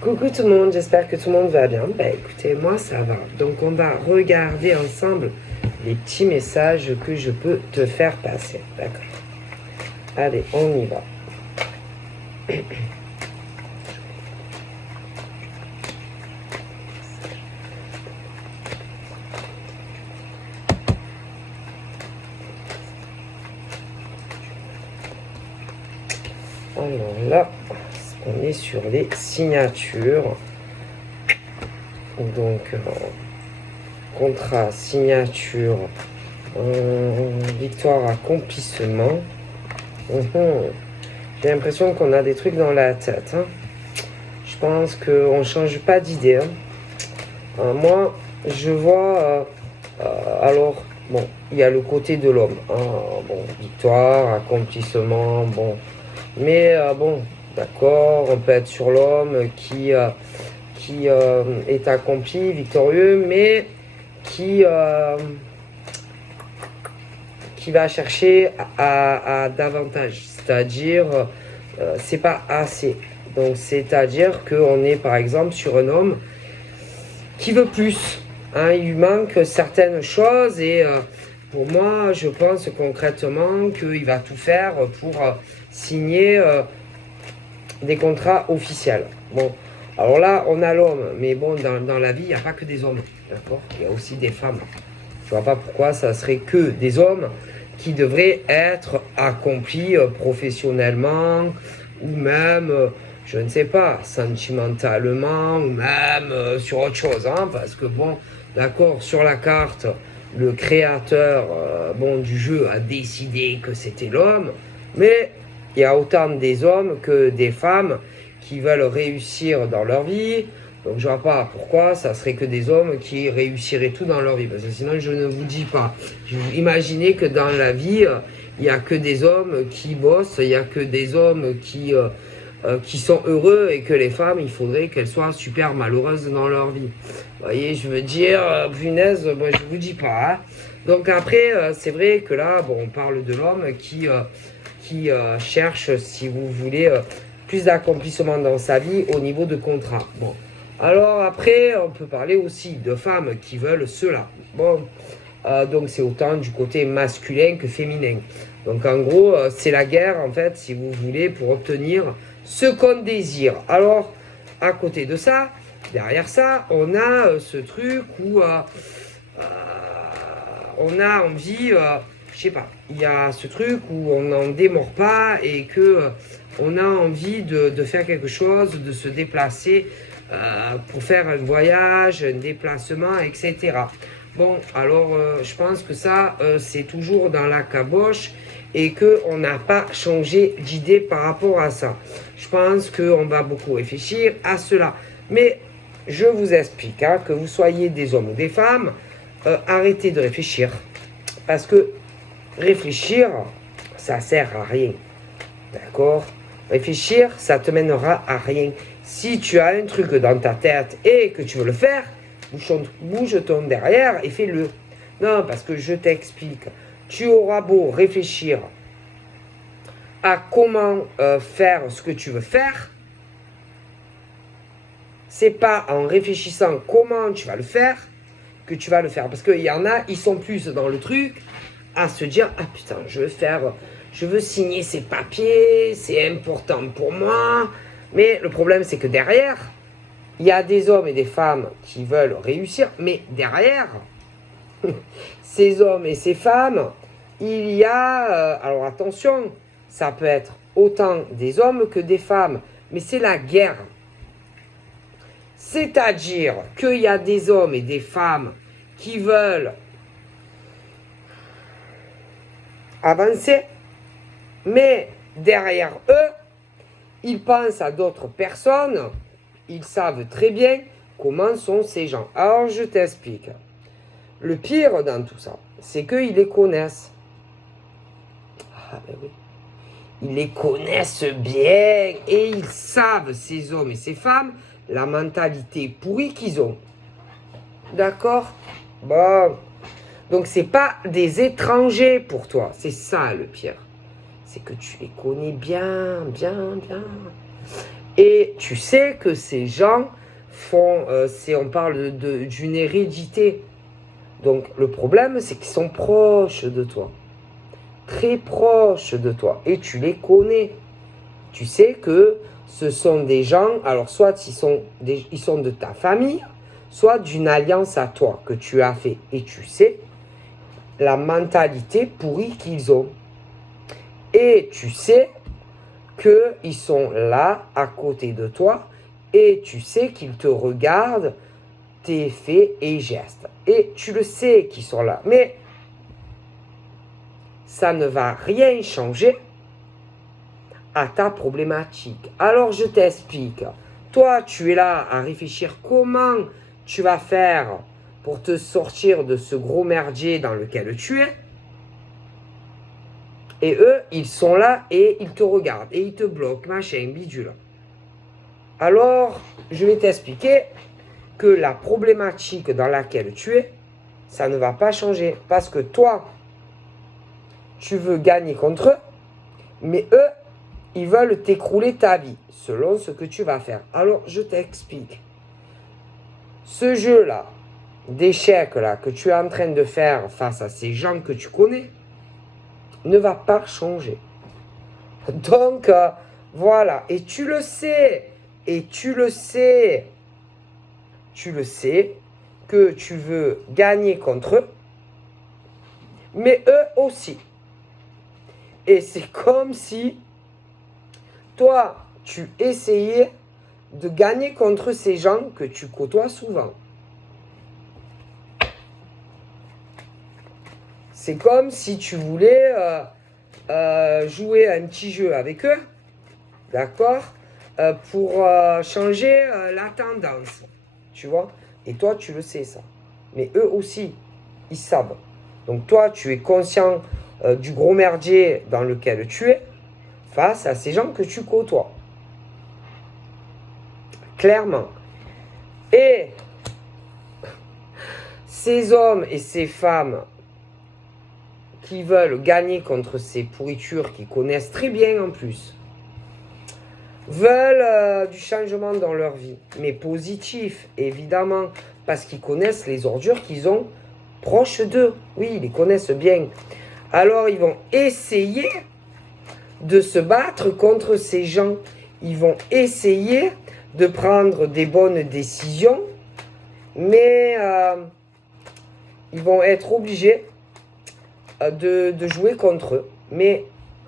Coucou tout le monde, j'espère que tout le monde va bien. Bah écoutez, moi ça va. Donc on va regarder ensemble les petits messages que je peux te faire passer. D'accord. Allez, on y va. Alors là, on est sur les signatures. Donc, contrat, signature, victoire, accomplissement. J'ai l'impression qu'on a des trucs dans la tête. Hein. Je pense qu'on ne change pas d'idée. Hein. Moi, je vois... alors, bon, il y a le côté de l'homme. Hein. Bon, victoire, accomplissement, bon. Mais bon, d'accord, on peut être sur l'homme qui est accompli, victorieux, mais qui va chercher à davantage. C'est-à-dire, c'est pas assez. Donc, c'est-à-dire qu'on est par exemple sur un homme qui veut plus. Hein, il lui manque certaines choses et pour moi, je pense concrètement qu'il va tout faire pour signer des contrats officiels. Bon, alors là, on a l'homme, mais bon, dans la vie, il n'y a pas que des hommes, d'accord? Il y a aussi des femmes. Je vois pas pourquoi ça serait que des hommes qui devraient être accomplis professionnellement ou même, je ne sais pas, sentimentalement ou même sur autre chose, hein, parce que bon, d'accord, sur la carte, le créateur bon, du jeu a décidé que c'était l'homme, mais il y a autant des hommes que des femmes qui veulent réussir dans leur vie. Donc je vois pas pourquoi ça serait que des hommes qui réussiraient tout dans leur vie. Parce que sinon je ne vous dis pas. Imaginez que dans la vie, il n'y a que des hommes qui bossent, il n'y a que des hommes qui sont heureux et que les femmes, il faudrait qu'elles soient super malheureuses dans leur vie. Vous voyez, je veux dire, punaise, moi je vous dis pas. Hein. Donc après, c'est vrai que là, bon, on parle de l'homme qui cherche, si vous voulez, plus d'accomplissement dans sa vie au niveau de contrat. Bon. Alors après, on peut parler aussi de femmes qui veulent cela. Bon, donc c'est autant du côté masculin que féminin. Donc en gros, c'est la guerre, en fait, si vous voulez, pour obtenir ce qu'on désire. Alors, à côté de ça, derrière ça, on a ce truc où on a envie, je sais pas, il y a ce truc où on n'en démord pas et que on a envie de faire quelque chose, de se déplacer pour faire un voyage, un déplacement, etc. Bon, alors je pense que ça, c'est toujours dans la caboche et qu'on n'a pas changé d'idée par rapport à ça. Je pense qu'on va beaucoup réfléchir à cela. Mais je vous explique, hein, que vous soyez des hommes ou des femmes, arrêtez de réfléchir. Parce que réfléchir, ça sert à rien. D'accord? Réfléchir, ça te mènera à rien. Si tu as un truc dans ta tête et que tu veux le faire, bouge ton derrière et fais-le. Non, parce que je t'explique. Tu auras beau réfléchir à comment faire ce que tu veux faire, c'est pas en réfléchissant comment tu vas le faire que tu vas le faire. Parce qu'il y en a, ils sont plus dans le truc à se dire, ah putain, je veux signer ces papiers, c'est important pour moi. Mais le problème, c'est que derrière, il y a des hommes et des femmes qui veulent réussir, mais derrière, ces hommes et ces femmes, il y a, alors attention, ça peut être autant des hommes que des femmes, mais c'est la guerre. C'est-à-dire qu'il y a des hommes et des femmes qui veulent avancer, mais derrière eux, ils pensent à d'autres personnes, ils savent très bien comment sont ces gens. Alors je t'explique. Le pire dans tout ça, c'est qu'ils les connaissent. Ah ben oui. Ils les connaissent bien et ils savent, ces hommes et ces femmes, la mentalité pourrie qu'ils ont. D'accord? Bon. Donc c'est pas des étrangers pour toi. C'est ça le pire. C'est que tu les connais bien, bien, bien. Et tu sais que ces gens font, on parle d'une hérédité. Donc le problème, c'est qu'ils sont proches de toi. Très proches de toi. Et tu les connais. Tu sais que ce sont des gens, alors soit ils sont de ta famille, soit d'une alliance à toi que tu as fait. Et tu sais la mentalité pourrie qu'ils ont. Et tu sais qu'ils sont là, à côté de toi, et tu sais qu'ils te regardent, tes faits et gestes. Et tu le sais qu'ils sont là. Mais ça ne va rien changer à ta problématique. Alors je t'explique. Toi, tu es là à réfléchir comment tu vas faire pour te sortir de ce gros merdier dans lequel tu es. Et eux, ils sont là et ils te regardent et ils te bloquent, machin, bidule. Alors, je vais t'expliquer que la problématique dans laquelle tu es, ça ne va pas changer. Parce que toi, tu veux gagner contre eux, mais eux, ils veulent t'écrouler ta vie, selon ce que tu vas faire. Alors, je t'explique. Ce jeu-là, d'échecs là, que tu es en train de faire face à ces gens que tu connais, ne va pas changer. Donc, voilà. Et tu le sais. Et tu le sais. Tu le sais que tu veux gagner contre eux, mais eux aussi. Et c'est comme si toi, tu essayais de gagner contre ces gens que tu côtoies souvent. C'est comme si tu voulais jouer à un petit jeu avec eux, d'accord, pour changer la tendance, tu vois. Et toi, tu le sais, ça. Mais eux aussi, ils savent. Donc toi, tu es conscient du gros merdier dans lequel tu es face à ces gens que tu côtoies. Clairement. Et ces hommes et ces femmes qui veulent gagner contre ces pourritures, qui connaissent très bien en plus, veulent du changement dans leur vie, mais positif, évidemment, parce qu'ils connaissent les ordures qu'ils ont proches d'eux. Oui, ils les connaissent bien. Alors, ils vont essayer de se battre contre ces gens. Ils vont essayer de prendre des bonnes décisions, mais ils vont être obligés de jouer contre eux, mais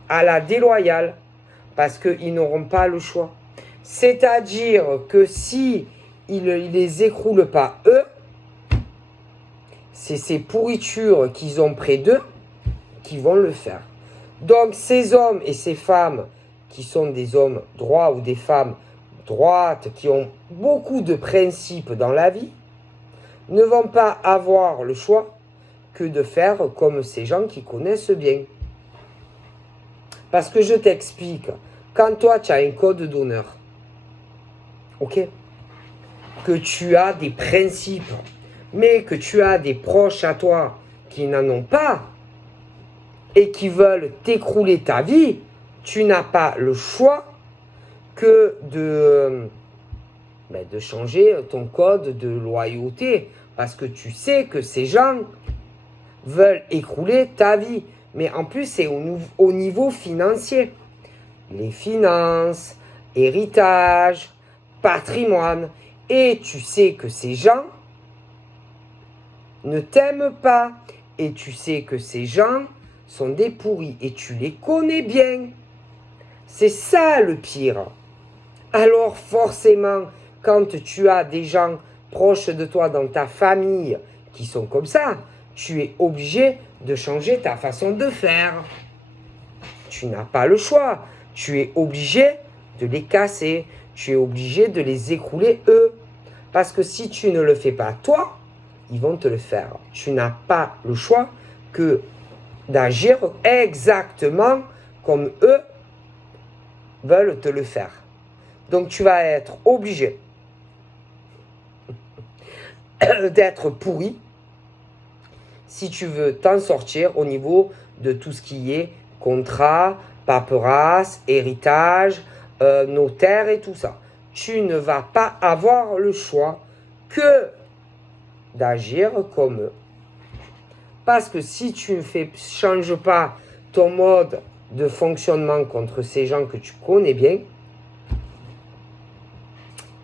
à la déloyale, parce qu'ils n'auront pas le choix. C'est-à-dire que si ils ne les écroulent pas eux, c'est ces pourritures qu'ils ont près d'eux qui vont le faire. Donc ces hommes et ces femmes qui sont des hommes droits ou des femmes droites, qui ont beaucoup de principes dans la vie, ne vont pas avoir le choix que de faire comme ces gens qui connaissent bien. Parce que je t'explique, quand toi tu as un code d'honneur, ok, que tu as des principes, mais que tu as des proches à toi qui n'en ont pas et qui veulent t'écrouler ta vie, tu n'as pas le choix que de changer ton code de loyauté, parce que tu sais que ces gens veulent écrouler ta vie. Mais en plus, c'est au niveau financier. Les finances, héritage, patrimoine. Et tu sais que ces gens ne t'aiment pas. Et tu sais que ces gens sont des pourris. Et tu les connais bien. C'est ça le pire. Alors forcément, quand tu as des gens proches de toi dans ta famille qui sont comme ça, tu es obligé de changer ta façon de faire. Tu n'as pas le choix. Tu es obligé de les casser. Tu es obligé de les écrouler eux. Parce que si tu ne le fais pas toi, ils vont te le faire. Tu n'as pas le choix que d'agir exactement comme eux veulent te le faire. Donc tu vas être obligé d'être pourri si tu veux t'en sortir au niveau de tout ce qui est contrat, paperasse, héritage, notaire et tout ça. tu ne vas pas avoir le choix que d'agir comme eux. Parce que si tu ne changes pas ton mode de fonctionnement contre ces gens que tu connais bien,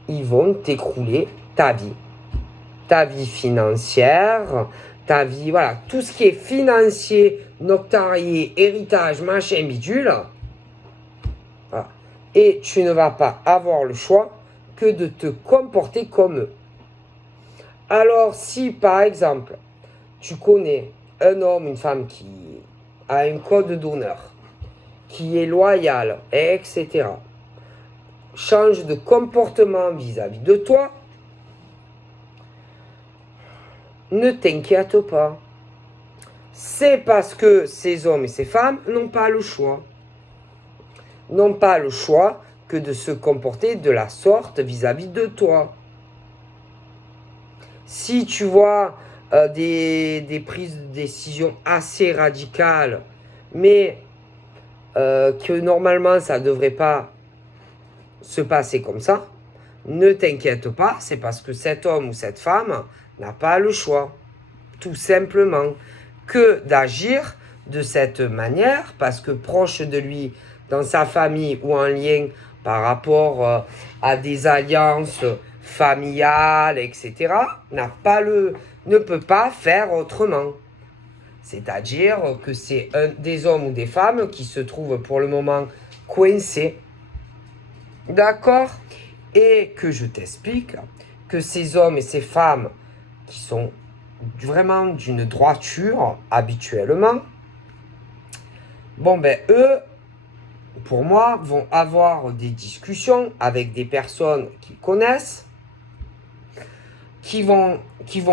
ils vont t'écrouler ta vie financière, ta vie, voilà, tout ce qui est financier, notarié, héritage, machin, bidule. Voilà. Et tu ne vas pas avoir le choix que de te comporter comme eux. Alors si par exemple, tu connais un homme, une femme qui a un code d'honneur, qui est loyal, etc., change de comportement vis-à-vis de toi, ne t'inquiète pas. C'est parce que ces hommes et ces femmes n'ont pas le choix. N'ont pas le choix que de se comporter de la sorte vis-à-vis de toi. Si tu vois des prises de décision assez radicales, mais que normalement ça ne devrait pas se passer comme ça, ne t'inquiète pas, c'est parce que cet homme ou cette femme n'a pas le choix, tout simplement, que d'agir de cette manière, parce que proche de lui, dans sa famille ou en lien par rapport à des alliances familiales, etc., ne peut pas faire autrement. C'est-à-dire que c'est des hommes ou des femmes qui se trouvent pour le moment coincés. D'accord? Et que je t'explique que ces hommes et ces femmes qui sont vraiment d'une droiture habituellement, bon ben eux, pour moi, vont avoir des discussions avec des personnes qu'ils connaissent, qui vont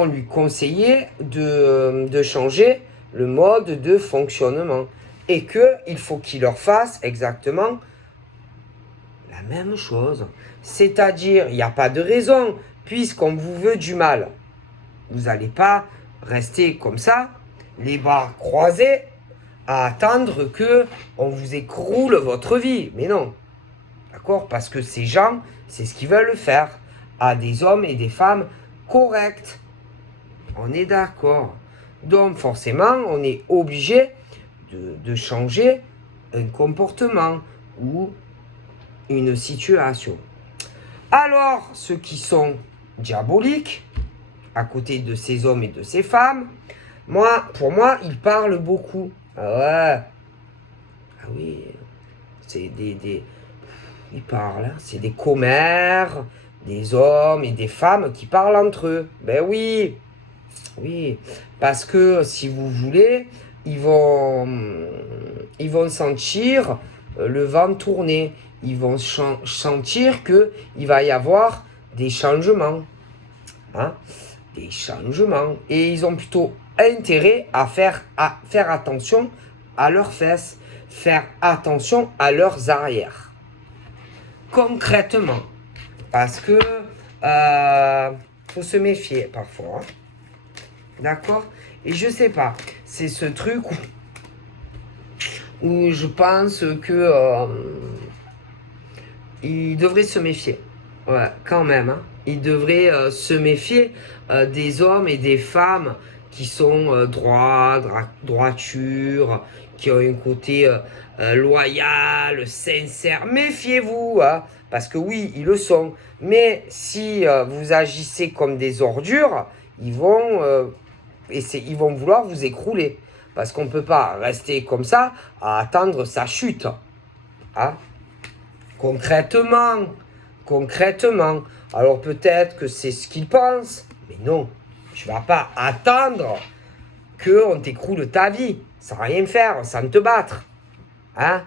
lui conseiller de changer le mode de fonctionnement. Et qu'il faut qu'il leur fasse exactement la même chose. C'est-à-dire, il n'y a pas de raison, puisqu'on vous veut du mal. Vous n'allez pas rester comme ça, les bras croisés, à attendre que on vous écroule votre vie. Mais non. D'accord? Parce que ces gens, c'est ce qu'ils veulent faire à des hommes et des femmes corrects. On est d'accord. Donc forcément, on est obligé de changer un comportement ou une situation. Alors, ceux qui sont diaboliques, à côté de ces hommes et de ces femmes, pour moi, ils parlent beaucoup. Ah ouais. Ah oui. C'est ils parlent. Hein. C'est des commères, des hommes et des femmes qui parlent entre eux. Ben oui. Oui. Parce que, si vous voulez, ils vont sentir le vent tourner. Ils vont sentir qu'il va y avoir des changements. Hein, des changements. Et ils ont plutôt intérêt à faire attention à leurs fesses, faire attention à leurs arrières. Concrètement. Parce que faut se méfier parfois. Hein. D'accord? Et je sais pas. C'est ce truc où je pense que il devrait se méfier. Ouais, quand même. Hein. Il devrait se méfier des hommes et des femmes qui sont droiture, qui ont un côté loyal, sincère. Méfiez-vous, hein, parce que oui, ils le sont. Mais si vous agissez comme des ordures, ils vont vouloir vous écrouler. Parce qu'on ne peut pas rester comme ça à attendre sa chute. Hein. Concrètement. Alors peut-être que c'est ce qu'ils pensent, mais non. Tu ne vas pas attendre qu'on t'écroule ta vie, sans rien faire, sans te battre. Hein?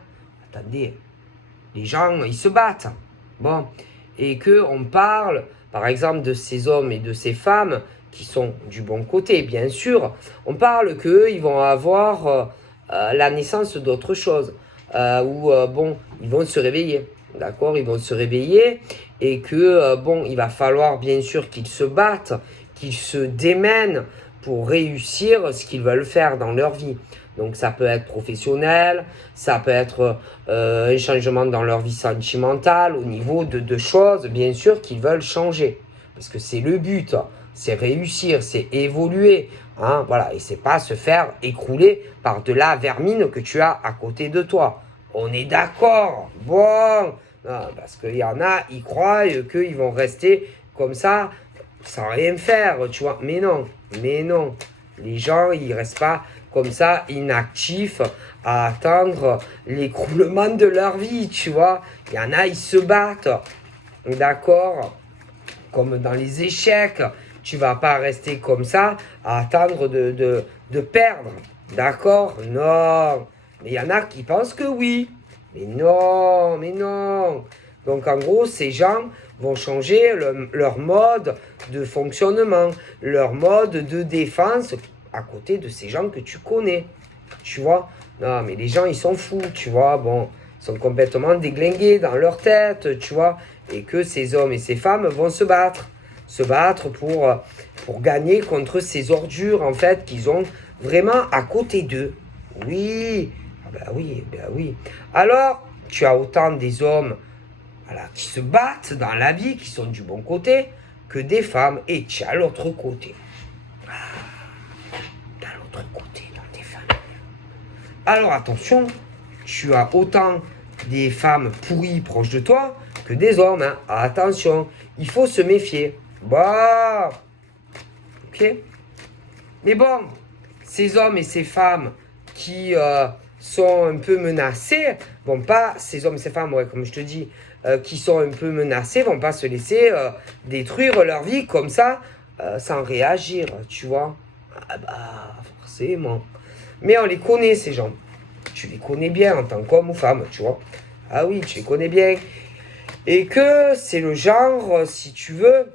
Attendez, les gens, ils se battent. Bon, et qu'on parle, par exemple, de ces hommes et de ces femmes qui sont du bon côté, bien sûr. On parle qu'eux, ils vont avoir la naissance d'autre chose. Bon, ils vont se réveiller. D'accord, ils vont se réveiller et que, il va falloir bien sûr qu'ils se battent, qu'ils se démènent pour réussir ce qu'ils veulent faire dans leur vie. Donc ça peut être professionnel, ça peut être un changement dans leur vie sentimentale, au niveau de choses, bien sûr, qu'ils veulent changer. Parce que c'est le but, c'est réussir, c'est évoluer. Hein, voilà, et c'est pas se faire écrouler par de la vermine que tu as à côté de toi. On est d'accord. Bon, parce qu'il y en a, ils croient qu'ils vont rester comme ça, sans rien faire, tu vois. Mais non, mais non. Les gens, ils restent pas comme ça, inactifs, à attendre l'écroulement de leur vie, tu vois. Il y en a, ils se battent, d'accord. Comme dans les échecs, tu vas pas rester comme ça à attendre de perdre, d'accord. Non. Mais il y en a qui pensent que oui. Mais non, mais non. Donc en gros, ces gens vont changer leur mode de fonctionnement, leur mode de défense à côté de ces gens que tu connais. Tu vois? Non, mais les gens, ils sont fous, tu vois. Bon, ils sont complètement déglingués dans leur tête, tu vois. Et que ces hommes et ces femmes vont se battre. Se battre pour gagner contre ces ordures, en fait, qu'ils ont vraiment à côté d'eux. Oui, ah ben oui, ben oui. Alors, tu as autant des hommes, voilà, qui se battent dans la vie, qui sont du bon côté, que des femmes. Et tu as l'autre côté. T'as l'autre côté dans tes femmes. Alors attention, tu as autant des femmes pourries proches de toi que des hommes. Hein. Attention, il faut se méfier. Bah, ok. Mais bon, ces hommes et ces femmes qui sont un peu menacés, vont pas, ces hommes et ces femmes, ouais, comme je te dis, qui sont un peu menacés, vont pas se laisser détruire leur vie comme ça, sans réagir, tu vois. Ah bah, forcément. Mais on les connaît, ces gens. Tu les connais bien en tant qu'homme ou femme, tu vois. Ah oui, tu les connais bien. Et que c'est le genre, si tu veux,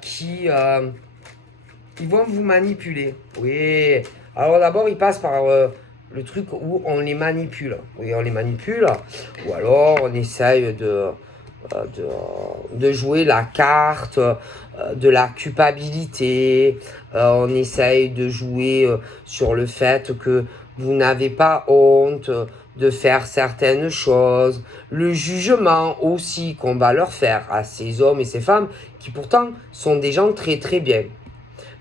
qui ils vont vous manipuler. Oui. Alors d'abord, ils passent par le truc où on les manipule. Oui, on les manipule. Ou alors, on essaye de jouer la carte de la culpabilité. On essaye de jouer sur le fait que vous n'avez pas honte de faire certaines choses. Le jugement aussi qu'on va leur faire à ces hommes et ces femmes qui pourtant sont des gens très très bien.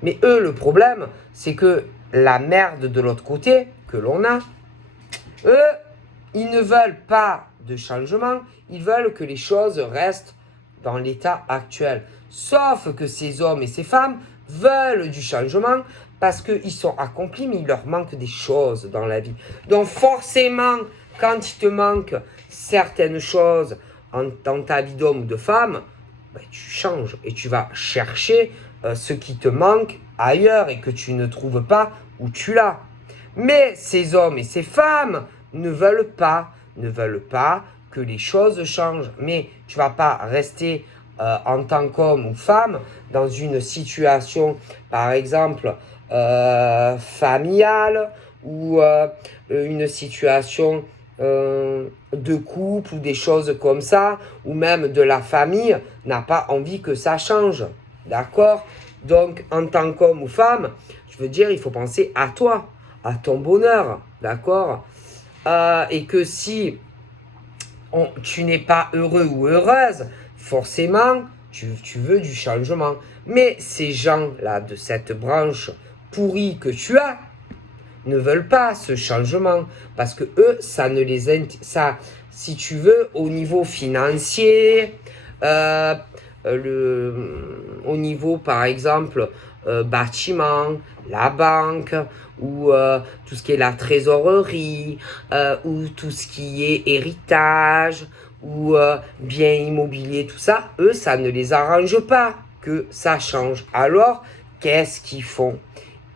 Mais eux, le problème, c'est que la merde de l'autre côté, que l'on a, eux, ils ne veulent pas de changement, ils veulent que les choses restent dans l'état actuel. Sauf que ces hommes et ces femmes veulent du changement parce qu'ils sont accomplis, mais il leur manque des choses dans la vie. Donc forcément, quand il te manque certaines choses dans ta vie d'homme ou de femme, ben, tu changes et tu vas chercher ce qui te manque ailleurs et que tu ne trouves pas où tu l'as. Mais ces hommes et ces femmes ne veulent pas que les choses changent. Mais tu vas pas rester en tant qu'homme ou femme dans une situation, par exemple, familiale ou une situation de couple ou des choses comme ça, ou même de la famille, n'a pas envie que ça change. D'accord? Donc, en tant qu'homme ou femme, je veux dire, il faut penser à toi, à ton bonheur. D'accord? Et que si tu n'es pas heureux ou heureuse, forcément, tu veux du changement. Mais ces gens-là, de cette branche pourrie que tu as, ne veulent pas ce changement parce que eux, ça ne les ça, si tu veux, au niveau financier, au niveau par exemple bâtiment, la banque ou tout ce qui est la trésorerie ou tout ce qui est héritage ou bien immobilier, tout ça, eux, ça ne les arrange pas que ça change. Alors, qu'est-ce qu'ils font?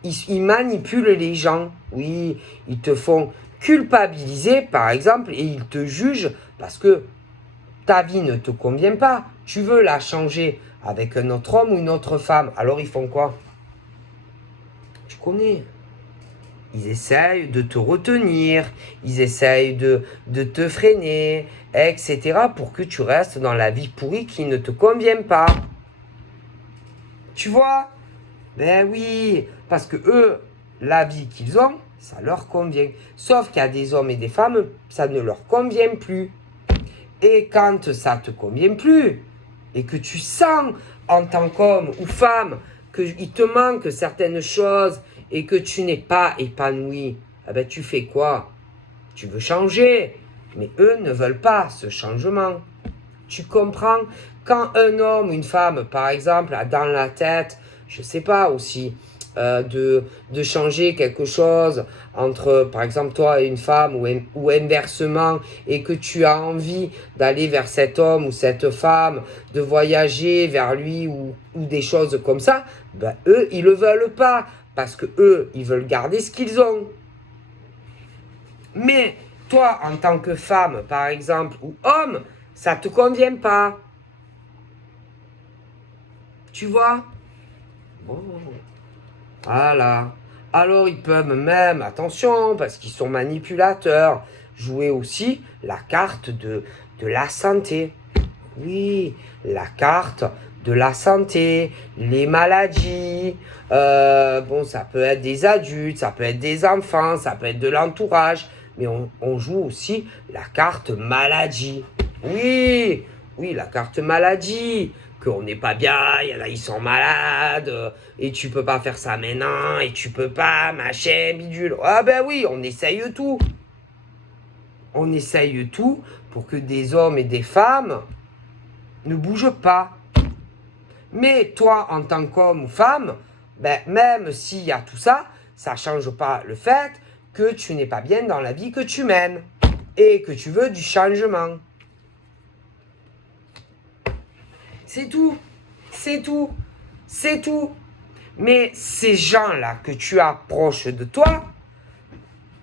Ils manipulent les gens. Oui, ils te font culpabiliser, par exemple, et ils te jugent parce que ta vie ne te convient pas. Tu veux la changer avec un autre homme ou une autre femme. Alors ils font quoi? Tu connais. Ils essayent de te retenir, ils essayent de te freiner, etc. pour que tu restes dans la vie pourrie qui ne te convient pas. Tu vois? Ben oui, parce que eux, la vie qu'ils ont, Ça leur convient. Sauf qu'il y a des hommes et des femmes, ça ne leur convient plus. Et quand ça te convient plus, et que tu sens en tant qu'homme ou femme qu'il te manque certaines choses et que tu n'es pas épanoui, eh ben tu fais quoi? Tu veux changer, mais eux ne veulent pas ce changement. Tu comprends? Quand un homme ou une femme, par exemple, a dans la tête, je sais pas aussi, de changer quelque chose entre, par exemple, toi et une femme ou inversement, et que tu as envie d'aller vers cet homme ou cette femme, de voyager vers lui ou des choses comme ça, ben, eux, ils le veulent pas parce que eux, ils veulent garder ce qu'ils ont. Mais toi, en tant que femme, par exemple, ou homme, ça te convient pas. Tu vois? Bon. Voilà. Alors ils peuvent même, attention, parce qu'ils sont manipulateurs, jouer aussi la carte de la santé. Oui, la carte de la santé, les maladies. Bon, ça peut être des adultes, ça peut être des enfants, ça peut être de l'entourage. Mais on joue aussi la carte maladie. Oui, oui, la carte maladie. Qu'on n'est pas bien, il y en a, ils sont malades, et tu peux pas faire ça maintenant, et tu peux pas, machin, bidule. Ah ben oui, on essaye tout. On essaye tout pour que des hommes et des femmes ne bougent pas. Mais toi, en tant qu'homme ou femme, ben, même s'il y a tout ça, ça ne change pas le fait que tu n'es pas bien dans la vie que tu mènes et que tu veux du changement. C'est tout. C'est tout. C'est tout. Mais ces gens-là que tu approches de toi,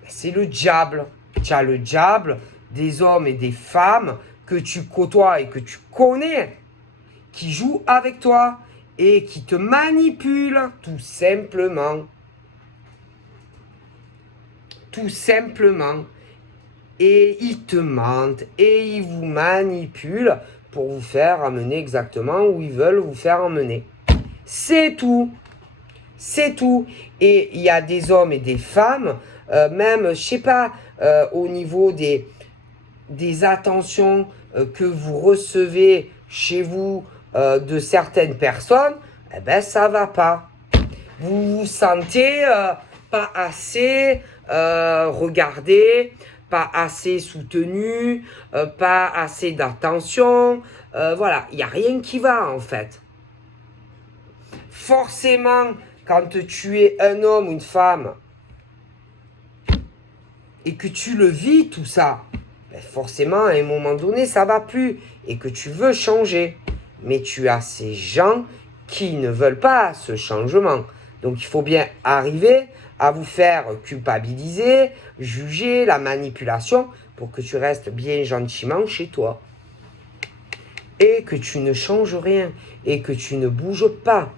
c'est le diable. Tu as le diable des hommes et des femmes que tu côtoies et que tu connais, qui jouent avec toi et qui te manipulent tout simplement. Tout simplement. Et ils te mentent et ils vous manipulent pour vous faire amener exactement où ils veulent vous faire emmener. C'est tout. C'est tout. Et il y a des hommes et des femmes, même, je sais pas, au niveau des attentions que vous recevez chez vous de certaines personnes, eh ben ça va pas. Vous vous sentez pas assez regardé, pas assez soutenu, pas assez d'attention. Voilà, il n'y a rien qui va en fait. Forcément, quand tu es un homme ou une femme et que tu le vis tout ça, ben forcément à un moment donné ça va plus et que tu veux changer. Mais tu as ces gens qui ne veulent pas ce changement. Donc il faut bien arriver à vous faire culpabiliser, juger la manipulation pour que tu restes bien gentiment chez toi. Et que tu ne changes rien. Et que tu ne bouges pas.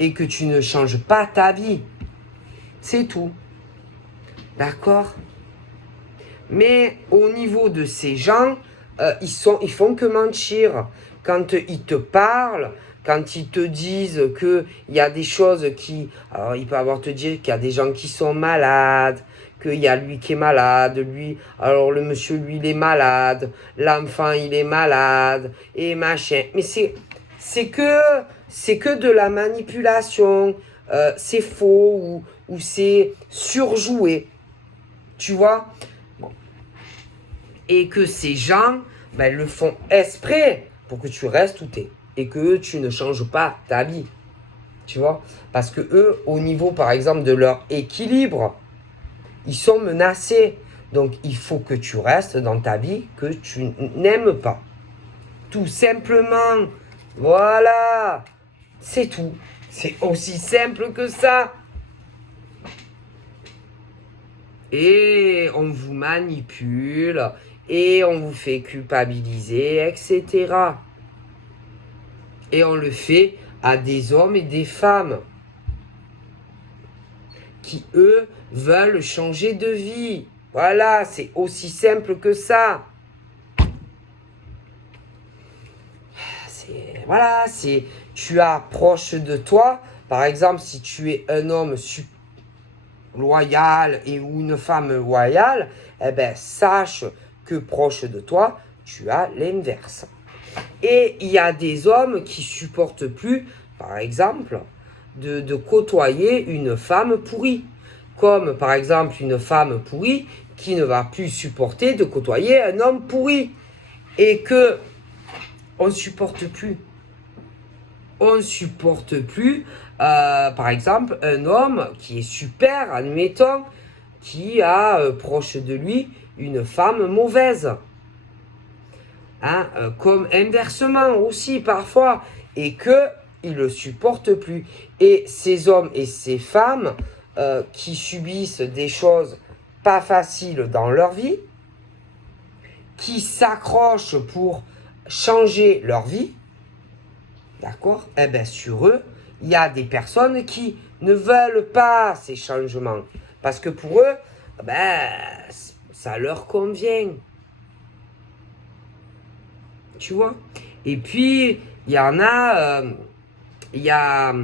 Et que tu ne changes pas ta vie. C'est tout. D'accord? Mais au niveau de ces gens, ils font que mentir. Quand ils te parlent, quand ils te disent qu'il y a des choses qui... Alors, il peut avoir te dire qu'il y a des gens qui sont malades, qu'il y a lui qui est malade, lui... Alors, le monsieur, lui, il est malade, l'enfant, il est malade, et machin. Mais c'est que de la manipulation. C'est faux ou c'est surjoué. Tu vois? Et que ces gens ben, le font exprès pour que tu restes où tu es et que tu ne changes pas ta vie. Tu vois? Parce que eux, au niveau, par exemple, de leur équilibre, ils sont menacés. Donc, il faut que tu restes dans ta vie que tu n'aimes pas. Tout simplement. Voilà. C'est tout. C'est aussi simple que ça. Et on vous manipule, et on vous fait culpabiliser, etc. Et on le fait à des hommes et des femmes qui, eux, veulent changer de vie. Voilà, c'est aussi simple que ça. Voilà, tu approches de toi. Par exemple, si tu es un homme loyal et ou une femme loyale, eh ben, sache que proche de toi, tu as l'inverse. Et il y a des hommes qui supportent plus, par exemple, de côtoyer une femme pourrie. Comme par exemple une femme pourrie qui ne va plus supporter de côtoyer un homme pourri. Et que on ne supporte plus. On ne supporte plus, par exemple, un homme qui est super, admettons, qui a proche de lui une femme mauvaise. Hein, comme inversement aussi parfois, et qu'il ne le supporte plus. Et ces hommes et ces femmes qui subissent des choses pas faciles dans leur vie, qui s'accrochent pour changer leur vie, d'accord? Eh bien, sur eux, il y a des personnes qui ne veulent pas ces changements. Parce que pour eux, ben, ça leur convient. Tu vois? Et puis, il y en a, il y a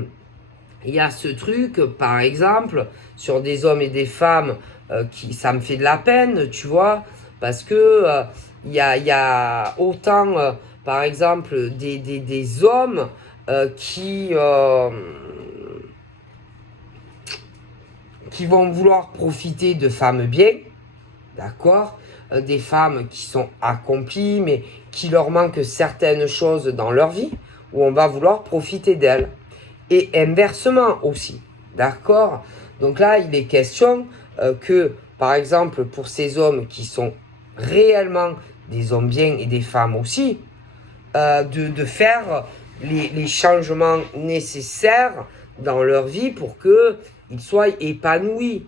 ce truc, par exemple, sur des hommes et des femmes, qui, ça me fait de la peine, tu vois? Parce que il y a autant, par exemple, des hommes qui vont vouloir profiter de femmes bien, d'accord? Des femmes qui sont accomplies, mais qui leur manquent certaines choses dans leur vie, où on va vouloir profiter d'elles. Et inversement aussi, d'accord? Donc là, il est question que, par exemple, pour ces hommes qui sont réellement des hommes bien et des femmes aussi, de faire les changements nécessaires dans leur vie pour qu'ils soient épanouis.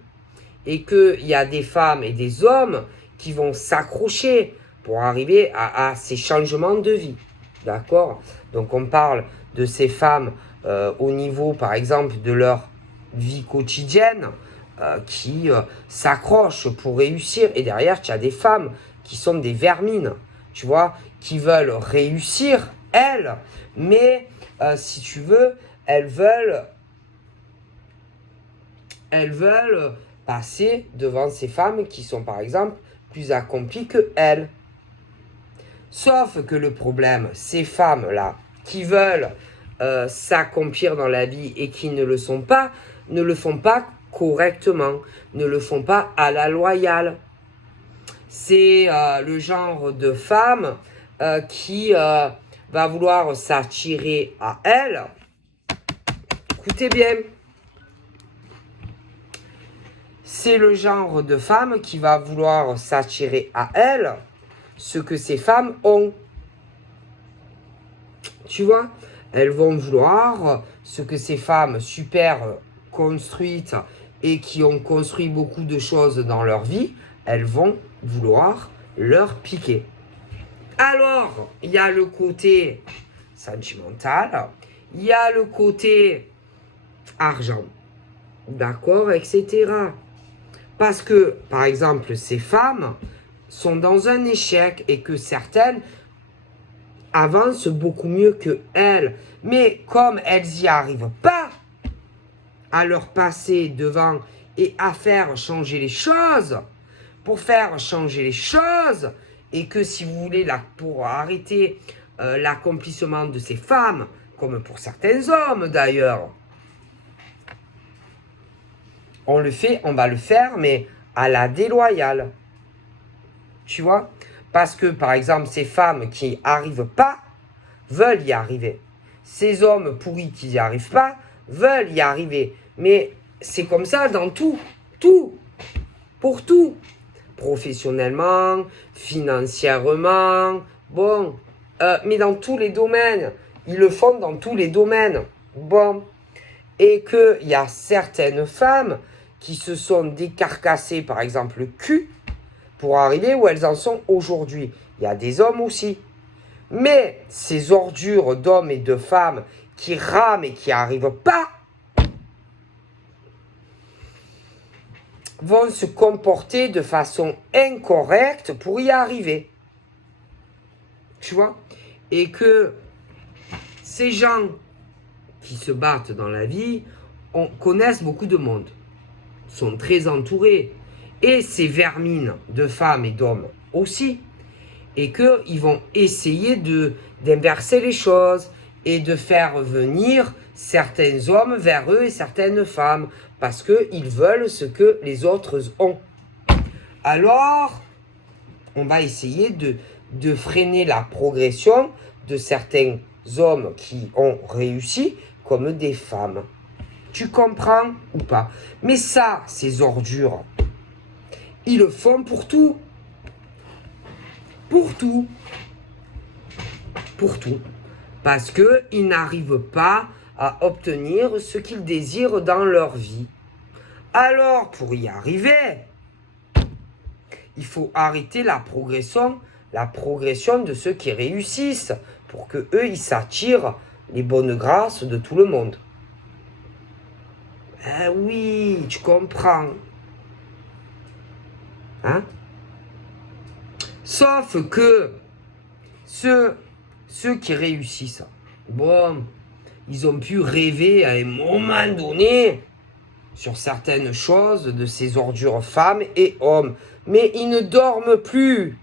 Et qu'il y a des femmes et des hommes qui vont s'accrocher pour arriver à ces changements de vie. D'accord? Donc on parle de ces femmes au niveau, par exemple, de leur vie quotidienne qui s'accrochent pour réussir. Et derrière, tu as des femmes qui sont des vermines, tu vois, qui veulent réussir, elles, mais si tu veux, elles veulent passer devant ces femmes qui sont par exemple plus accomplies que elles. Sauf que le problème, ces femmes-là qui veulent s'accomplir dans la vie et qui ne le sont pas, ne le font pas correctement, ne le font pas à la loyale. C'est le genre de femme qui va vouloir s'attirer à elle. Écoutez bien. C'est le genre de femme qui va vouloir s'attirer à elle ce que ces femmes ont. Tu vois? Elles vont vouloir ce que ces femmes super construites et qui ont construit beaucoup de choses dans leur vie, elles vont vouloir leur piquer. Alors, il y a le côté sentimental, il y a le côté argent, d'accord, etc. Parce que, par exemple, ces femmes sont dans un échec et que certaines avancent beaucoup mieux que elles. Mais comme elles n'y arrivent pas à leur passer devant et à faire changer les choses, pour faire changer les choses, et que si vous voulez, pour arrêter l'accomplissement de ces femmes, comme pour certains hommes d'ailleurs, on va le faire, mais à la déloyale. Tu vois? Parce que, par exemple, ces femmes qui n'y arrivent pas veulent y arriver. Ces hommes pourris qui n'y arrivent pas veulent y arriver. Mais c'est comme ça dans tout. Tout. Pour tout. Professionnellement, financièrement, bon. Mais dans tous les domaines. Ils le font dans tous les domaines. Bon. Et qu'il y a certaines femmes qui se sont décarcassées, par exemple, le cul, pour arriver où elles en sont aujourd'hui. Il y a des hommes aussi. Mais ces ordures d'hommes et de femmes qui rament et qui n'arrivent pas vont se comporter de façon incorrecte pour y arriver. Tu vois? Et que ces gens qui se battent dans la vie connaissent beaucoup de monde. sont très entourés. Et ces vermines de femmes et d'hommes aussi. Et qu'ils vont essayer d'inverser les choses et de faire venir certains hommes vers eux et certaines femmes. Parce qu'ils veulent ce que les autres ont. Alors, on va essayer de freiner la progression de certains hommes qui ont réussi comme des femmes. Tu comprends ou pas? Mais ça, ces ordures, ils le font pour tout. Pour tout. Pour tout. Parce qu'ils n'arrivent pas à obtenir ce qu'ils désirent dans leur vie. Alors, pour y arriver, il faut arrêter la progression de ceux qui réussissent, pour que eux ils s'attirent les bonnes grâces de tout le monde. Eh oui, tu comprends. Hein? Sauf que ceux qui réussissent, bon, ils ont pu rêver à un moment donné sur certaines choses de ces ordures femmes et hommes. Mais ils ne dorment plus.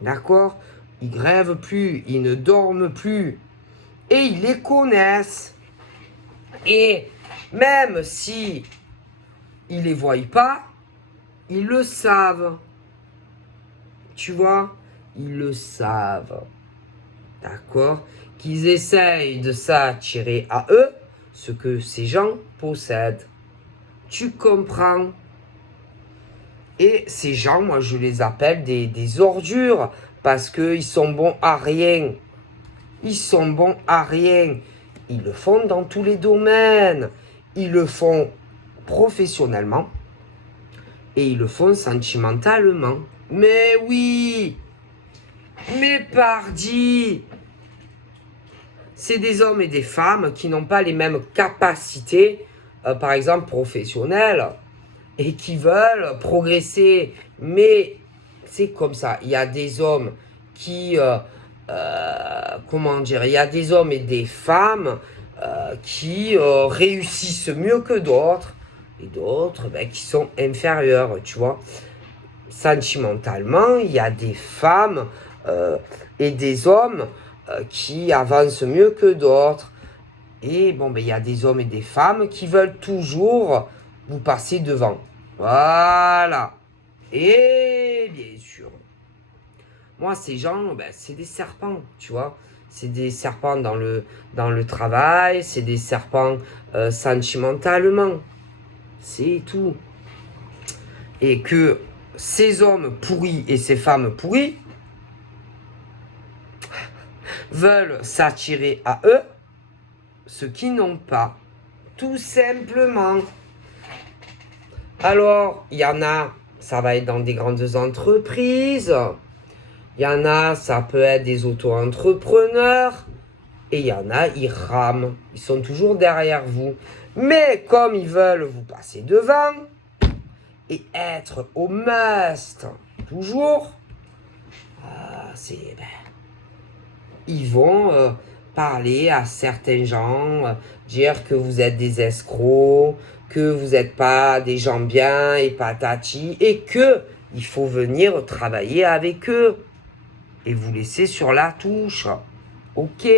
D'accord? Ils rêvent plus, ils ne dorment plus. Et ils les connaissent. Et même si ils les voient pas, ils le savent. Tu vois? Ils le savent. D'accord? Qu'ils essayent de s'attirer à eux ce que ces gens possèdent. Tu comprends? Et ces gens, moi je les appelle des ordures, parce qu'ils sont bons à rien. Ils sont bons à rien. Ils le font dans tous les domaines. Ils le font professionnellement. Et ils le font sentimentalement. Mais oui! Mais pardi! C'est des hommes et des femmes qui n'ont pas les mêmes capacités, par exemple professionnelles, et qui veulent progresser. Mais c'est comme ça. Il y a des hommes qui... comment dire? Il y a des hommes et des femmes qui réussissent mieux que d'autres. Et d'autres qui sont inférieurs, tu vois. Sentimentalement, il y a des femmes et des hommes qui avancent mieux que d'autres. Et bon, il y a des hommes et des femmes qui veulent toujours vous passer devant. Voilà. Et bien sûr, moi, ces gens, c'est des serpents, tu vois. C'est des serpents dans le travail, c'est des serpents sentimentalement. C'est tout. Et que ces hommes pourris et ces femmes pourries veulent s'attirer à eux ce qu'ils n'ont pas. Tout simplement. Alors, il y en a, ça va être dans des grandes entreprises. Il y en a, ça peut être des auto-entrepreneurs. Et il y en a, ils rament. Ils sont toujours derrière vous. Mais comme ils veulent vous passer devant et être au must toujours, ils vont parler à certains gens, dire que vous êtes des escrocs, que vous n'êtes pas des gens bien et patati, et que il faut venir travailler avec eux et vous laisser sur la touche. Ok.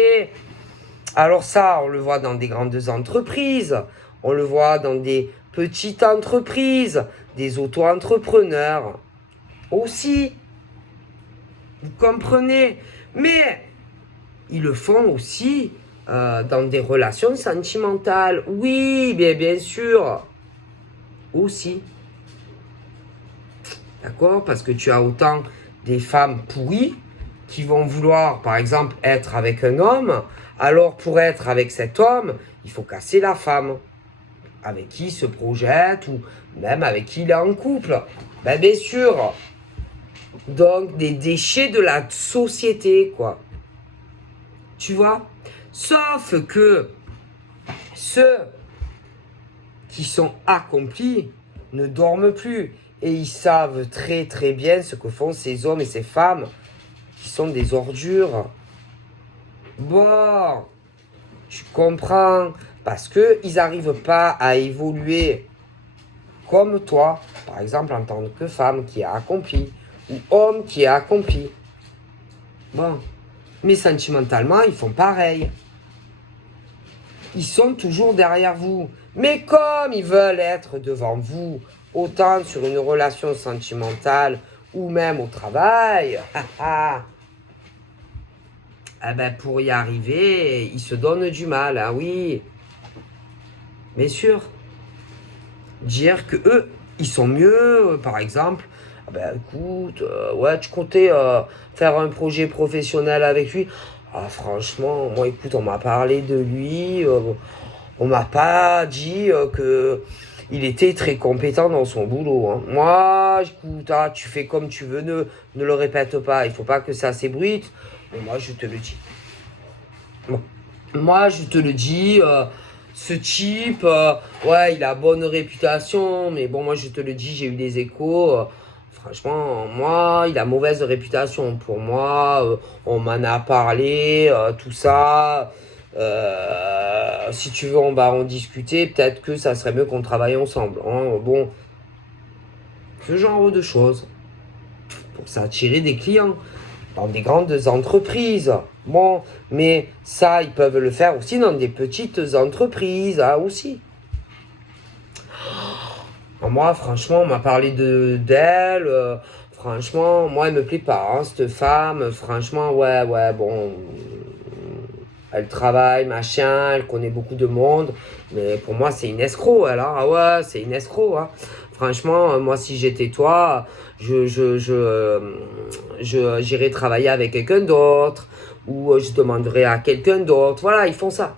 Alors ça, on le voit dans des grandes entreprises, on le voit dans des petites entreprises, des auto-entrepreneurs aussi. Vous comprenez? Mais ils le font aussi dans des relations sentimentales. Oui, bien sûr. Aussi. D'accord? Parce que tu as autant des femmes pourries qui vont vouloir, par exemple, être avec un homme. Alors, pour être avec cet homme, il faut casser la femme avec qui il se projette ou même avec qui il est en couple. Bien sûr. Donc, des déchets de la société, quoi. Tu vois? Sauf que ceux qui sont accomplis ne dorment plus. Et ils savent très très bien ce que font ces hommes et ces femmes qui sont des ordures. Bon, tu comprends? Parce qu'ils n'arrivent pas à évoluer comme toi, par exemple en tant que femme qui a accompli, ou homme qui a accompli. Bon, mais sentimentalement, ils font pareil. Ils sont toujours derrière vous. Mais comme ils veulent être devant vous, autant sur une relation sentimentale ou même au travail, eh ben pour y arriver, ils se donnent du mal, hein, oui. Bien sûr. Dire que eux, ils sont mieux, par exemple. Ah ben écoute, ouais, tu comptais faire un projet professionnel avec lui. Ah franchement, moi écoute, on m'a parlé de lui, on m'a pas dit que il était très compétent dans son boulot, hein. Moi, écoute, ah, tu fais comme tu veux, ne le répète pas, il faut pas que ça s'ébruite. Mais moi, je te le dis. Bon. Moi, je te le dis, ce type, ouais, il a bonne réputation, mais bon, moi, je te le dis, j'ai eu des échos. Franchement, moi, il a mauvaise réputation. Pour moi, on m'en a parlé, tout ça. Si tu veux, on va en discuter. Peut-être que ça serait mieux qu'on travaille ensemble, hein. Bon, ce genre de choses. Pour s'attirer des clients dans des grandes entreprises. Bon, mais ça, ils peuvent le faire aussi dans des petites entreprises, hein, aussi. Moi, franchement, on m'a parlé d'elle. Franchement, moi, elle me plaît pas, hein, cette femme. Franchement, ouais, bon. Elle travaille, machin, elle connaît beaucoup de monde. Mais pour moi, c'est une escroc, elle, hein. Ah ouais, c'est une escroc, hein. Franchement, moi, si j'étais toi, j'irais travailler avec quelqu'un d'autre. Ou je demanderais à quelqu'un d'autre. Voilà, ils font ça.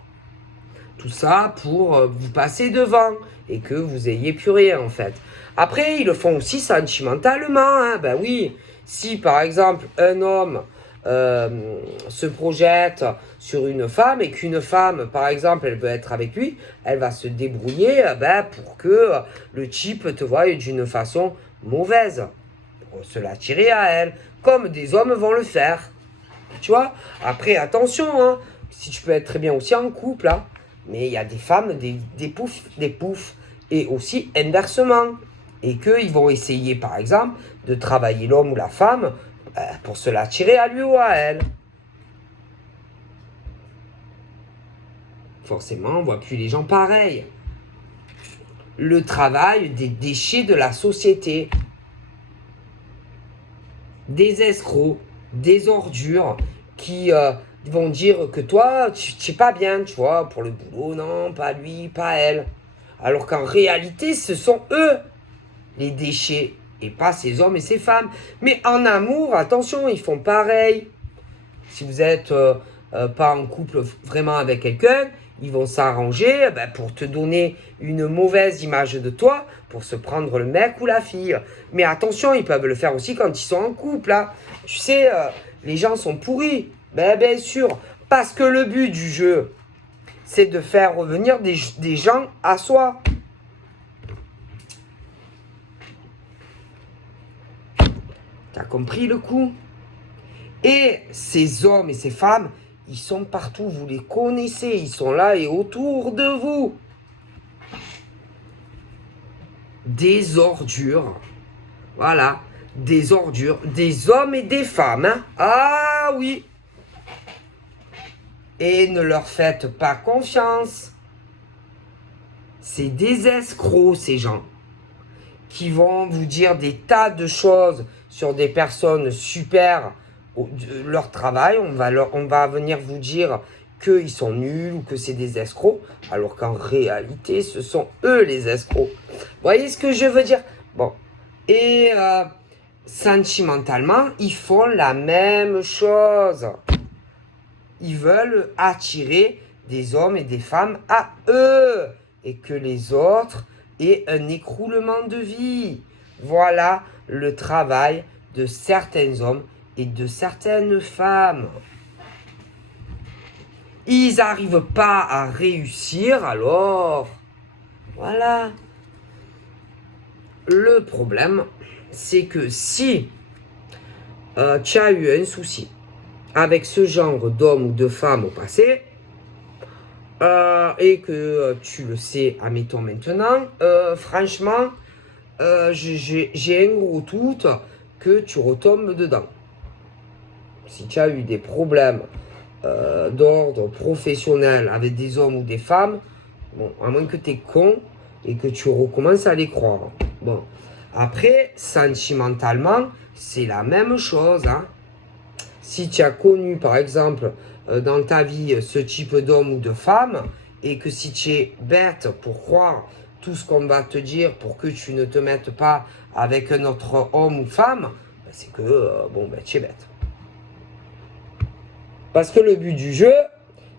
Tout ça pour vous passer devant. Et que vous ayez plus rien, en fait. Après, ils le font aussi sentimentalement, hein. Ben oui, si par exemple, un homme se projette sur une femme et qu'une femme, par exemple, elle veut être avec lui, elle va se débrouiller pour que le type te voie d'une façon mauvaise, pour se l'attirer à elle, comme des hommes vont le faire. Tu vois? Après, attention, hein, si tu peux être très bien aussi en couple, hein, mais il y a des femmes, des poufs, et aussi inversement. Et qu'ils vont essayer, par exemple, de travailler l'homme ou la femme pour se l'attirer à lui ou à elle. Forcément, on ne voit plus les gens pareils. Le travail des déchets de la société. Des escrocs, des ordures qui vont dire que toi, tu n'es pas bien, tu vois, pour le boulot, non, pas lui, pas elle. Alors qu'en réalité, ce sont eux, les déchets, et pas ces hommes et ces femmes. Mais en amour, attention, ils font pareil. Si vous n'êtes pas en couple vraiment avec quelqu'un, ils vont s'arranger pour te donner une mauvaise image de toi, pour se prendre le mec ou la fille. Mais attention, ils peuvent le faire aussi quand ils sont en couple, hein. Tu sais, les gens sont pourris. Bien sûr, parce que le but du jeu, c'est de faire revenir des gens à soi. T'as compris le coup? Et ces hommes et ces femmes, ils sont partout, vous les connaissez, ils sont là et autour de vous. Des ordures. Voilà, des ordures, des hommes et des femmes, hein. Ah oui. Et ne leur faites pas confiance. C'est des escrocs, ces gens, qui vont vous dire des tas de choses sur des personnes super, leur travail. On va venir vous dire qu'ils sont nuls ou que c'est des escrocs, alors qu'en réalité, ce sont eux les escrocs. Vous voyez ce que je veux dire? Bon. Et sentimentalement, ils font la même chose. Ils veulent attirer des hommes et des femmes à eux. Et que les autres aient un écroulement de vie. Voilà le travail de certains hommes et de certaines femmes. Ils n'arrivent pas à réussir, alors voilà. Le problème, c'est que si tu as eu un souci avec ce genre d'homme ou de femme au passé, et que tu le sais, admettons maintenant, franchement, j'ai un gros doute que tu retombes dedans. Si tu as eu des problèmes d'ordre professionnel avec des hommes ou des femmes, bon, à moins que tu es con et que tu recommences à les croire. Bon, après, sentimentalement, c'est la même chose. Hein. Si tu as connu, par exemple, dans ta vie, ce type d'homme ou de femme, et que si tu es bête pour croire tout ce qu'on va te dire pour que tu ne te mettes pas avec un autre homme ou femme, ben c'est que, tu es bête. Parce que le but du jeu,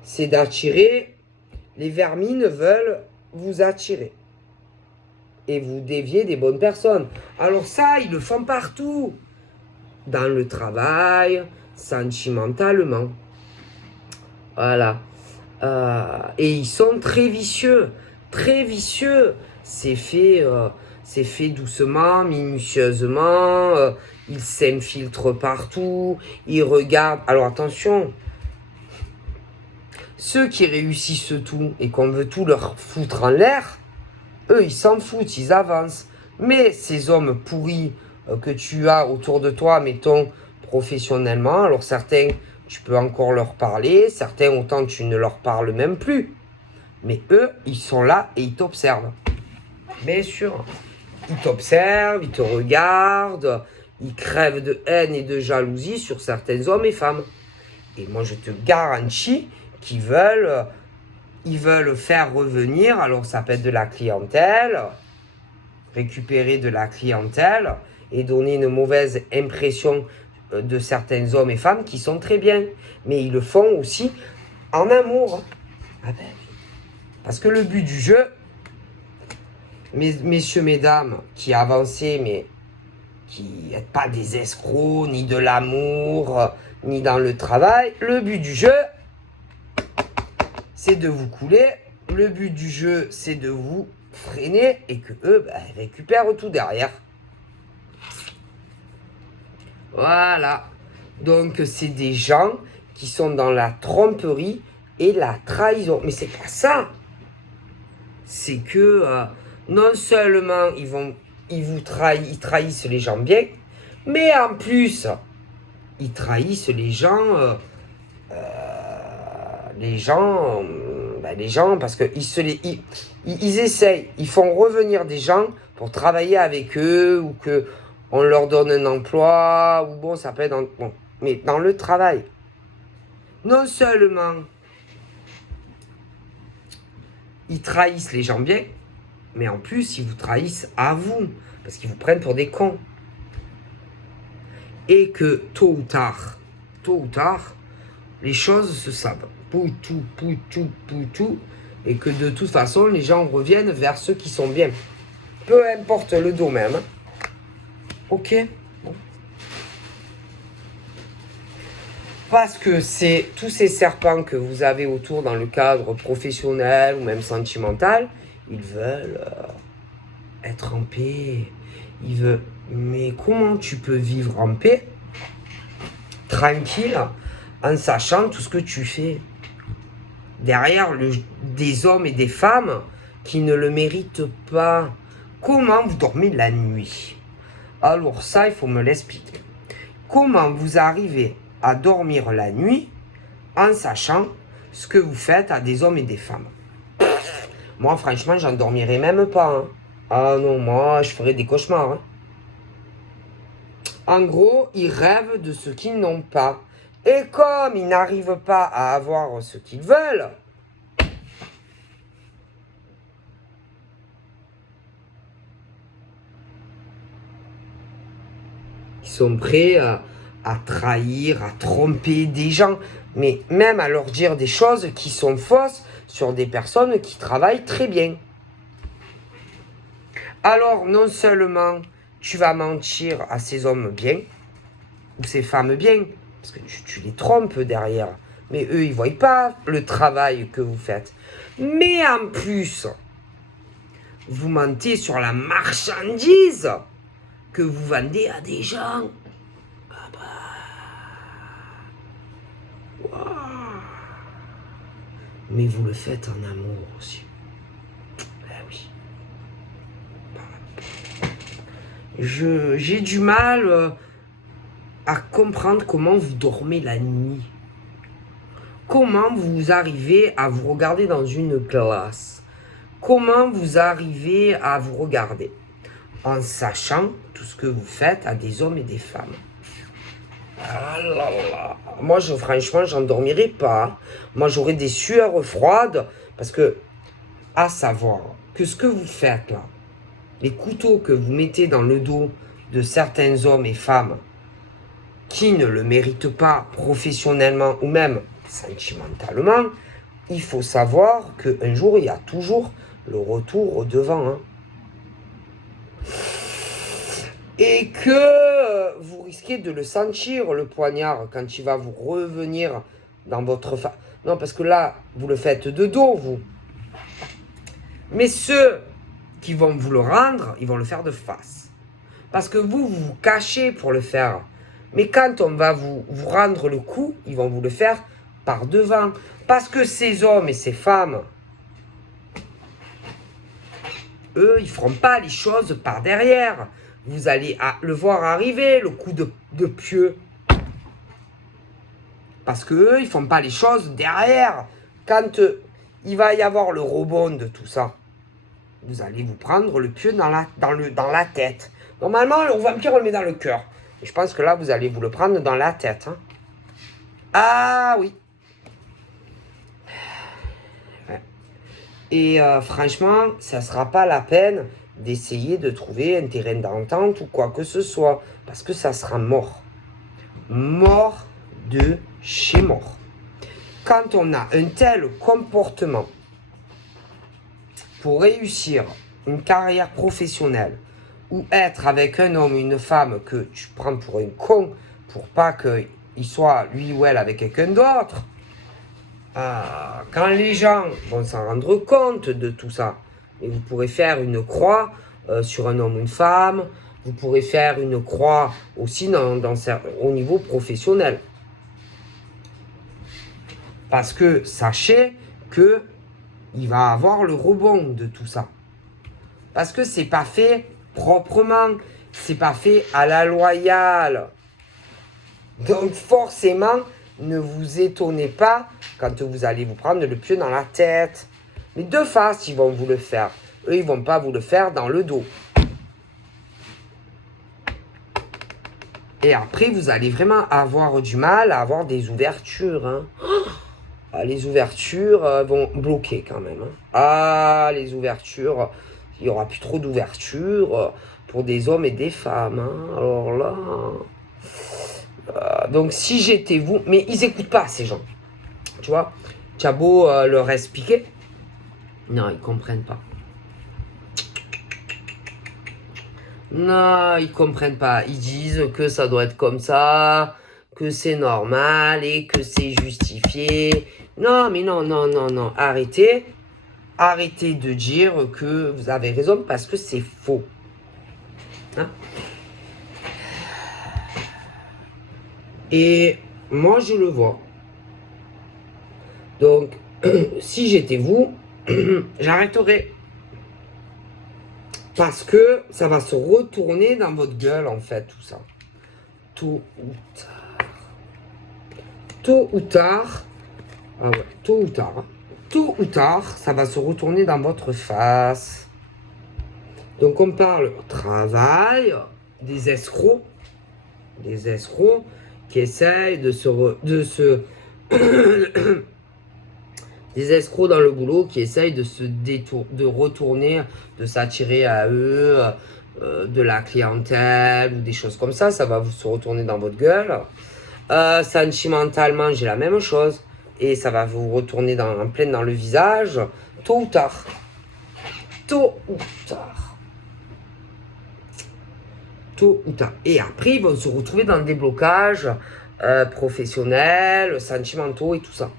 c'est d'attirer. Les vermines veulent vous attirer. Et vous dévier des bonnes personnes. Alors ça, ils le font partout. Dans le travail, sentimentalement. Voilà. Et ils sont très vicieux. Très vicieux. C'est fait doucement, minutieusement. Ils s'infiltrent partout. Ils regardent. Alors attention. Ceux qui réussissent tout et qu'on veut tout leur foutre en l'air, eux, ils s'en foutent, ils avancent. Mais ces hommes pourris que tu as autour de toi, mettons, professionnellement, alors certains, tu peux encore leur parler, certains, autant tu ne leur parles même plus. Mais eux, ils sont là et ils t'observent. Bien sûr. Ils t'observent, ils te regardent, ils crèvent de haine et de jalousie sur certains hommes et femmes. Et moi, je te garantis qu'ils veulent faire revenir, alors ça peut être de la clientèle, récupérer de la clientèle et donner une mauvaise impression de certains hommes et femmes qui sont très bien. Mais ils le font aussi en amour. Ah ben, parce que le but du jeu, messieurs, mesdames, qui avancez, mais qui n'êtes pas des escrocs, ni de l'amour, ni dans le travail, le but du jeu, c'est de vous couler. Le but du jeu, c'est de vous freiner et que eux récupèrent tout derrière. Voilà. Donc, c'est des gens qui sont dans la tromperie et la trahison. Mais c'est pas ça. C'est que non seulement ils trahissent les gens bien, mais en plus, ils trahissent les gens. Les gens, parce qu'ils essayent, ils font revenir des gens pour travailler avec eux, ou que on leur donne un emploi, ou bon, ça peut être mais dans le travail. Non seulement ils trahissent les gens bien, mais en plus, ils vous trahissent à vous, parce qu'ils vous prennent pour des cons. Et que tôt ou tard, les choses se savent. Poutou, et que de toute façon, les gens reviennent vers ceux qui sont bien. Peu importe le domaine. Ok. Bon. Parce que c'est tous ces serpents que vous avez autour dans le cadre professionnel ou même sentimental, ils veulent être en paix. Ils veulent. Mais comment tu peux vivre en paix, tranquille, en sachant tout ce que tu fais derrière des hommes et des femmes qui ne le méritent pas? Comment vous dormez la nuit? Alors ça, il faut me l'expliquer. Comment vous arrivez à dormir la nuit en sachant ce que vous faites à des hommes et des femmes? Moi, franchement, j'en dormirais même pas. Hein. Ah non, moi, je ferais des cauchemars. Hein. En gros, ils rêvent de ce qu'ils n'ont pas. Et comme ils n'arrivent pas à avoir ce qu'ils veulent, ils sont prêts à trahir, à tromper des gens, mais même à leur dire des choses qui sont fausses sur des personnes qui travaillent très bien. Alors, non seulement tu vas mentir à ces hommes bien, ou ces femmes bien, parce que tu les trompes derrière, mais eux, ils ne voient pas le travail que vous faites. Mais en plus, vous mentez sur la marchandise que vous vendez à des gens. Ah bah... Wow. Mais vous le faites en amour aussi. Eh oui. J'ai du mal à comprendre comment vous dormez la nuit. Comment vous arrivez à vous regarder dans une glace? Comment vous arrivez à vous regarder en sachant tout ce que vous faites à des hommes et des femmes? Ah là là. Moi, franchement, j'en dormirais pas. Moi, j'aurais des sueurs froides parce que, à savoir que ce que vous faites là, les couteaux que vous mettez dans le dos de certains hommes et femmes qui ne le méritent pas professionnellement ou même sentimentalement, il faut savoir qu'un jour, il y a toujours le retour au devant. Hein. Et que vous risquez de le sentir, le poignard, quand il va vous revenir dans votre face. Non, parce que là, vous le faites de dos, vous. Mais ceux qui vont vous le rendre, ils vont le faire de face. Parce que vous vous cachez pour le faire. Mais quand on va vous rendre le coup, ils vont vous le faire par devant. Parce que ces hommes et ces femmes, eux, ils ne feront pas les choses par derrière. Vous allez le voir arriver, le coup de pieu. Parce qu'eux, ils ne font pas les choses derrière. Quand il va y avoir le rebond de tout ça, vous allez vous prendre le pieu dans la tête. Normalement, le vampire, on le met dans le cœur. Et je pense que là, vous allez vous le prendre dans la tête. Hein. Ah oui. Ouais. Et franchement, ça ne sera pas la peine d'essayer de trouver un terrain d'entente ou quoi que ce soit. Parce que ça sera mort. Mort de chez mort. Quand on a un tel comportement pour réussir une carrière professionnelle ou être avec un homme ou une femme que tu prends pour un con pour pas qu'il soit lui ou elle avec quelqu'un d'autre, quand les gens vont s'en rendre compte de tout ça, et vous pourrez faire une croix sur un homme ou une femme, vous pourrez faire une croix aussi au niveau professionnel. Parce que sachez que il va avoir le rebond de tout ça. Parce que c'est pas fait proprement, c'est pas fait à la loyale. Donc forcément, ne vous étonnez pas quand vous allez vous prendre le pieu dans la tête. Mais de face, ils vont vous le faire. Eux, ils vont pas vous le faire dans le dos. Et après, vous allez vraiment avoir du mal à avoir des ouvertures. Hein. Les ouvertures vont bloquer quand même. Hein. Les ouvertures, il n'y aura plus trop d'ouvertures pour des hommes et des femmes. Hein. Alors là... donc si j'étais vous... Mais ils n'écoutent pas ces gens. Tu vois, tu as beau leur expliquer. Non, ils ne comprennent pas. Non, ils ne comprennent pas. Ils disent que ça doit être comme ça, que c'est normal et que c'est justifié. Non, mais non, non, non, non. Arrêtez. Arrêtez de dire que vous avez raison parce que c'est faux. Hein? Et moi, je le vois. Donc, si j'étais vous, j'arrêterais. Parce que ça va se retourner dans votre gueule, en fait, tout ça. Tôt ou tard. Tôt ou tard. Ah ouais, tôt ou tard. Hein. Tôt ou tard, ça va se retourner dans votre face. Donc, on parle travail, des escrocs. Des escrocs qui essayent de se des escrocs dans le boulot qui essayent de retourner, de s'attirer à eux, de la clientèle ou des choses comme ça. Ça va vous se retourner dans votre gueule. Sentimentalement, j'ai la même chose. Et ça va vous retourner en plein dans le visage. Tôt ou tard. Tôt ou tard. Tôt ou tard. Et après, ils vont se retrouver dans des blocages professionnels, sentimentaux et tout ça.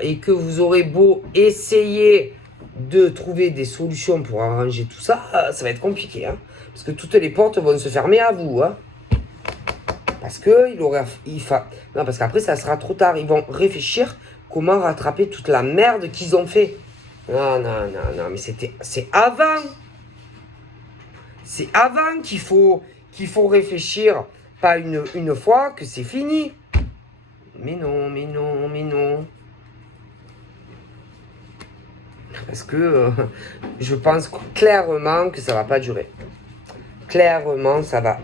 Et que vous aurez beau essayer de trouver des solutions pour arranger tout ça, ça va être compliqué. Hein, parce que toutes les portes vont se fermer à vous. Hein, parce que non, parce qu'après, ça sera trop tard. Ils vont réfléchir comment rattraper toute la merde qu'ils ont fait. Non, non, non, non, mais c'est avant. C'est avant qu'il faut réfléchir, pas une fois que c'est fini. Mais non, mais non, mais non. Parce que je pense clairement que ça va pas durer. Clairement, ça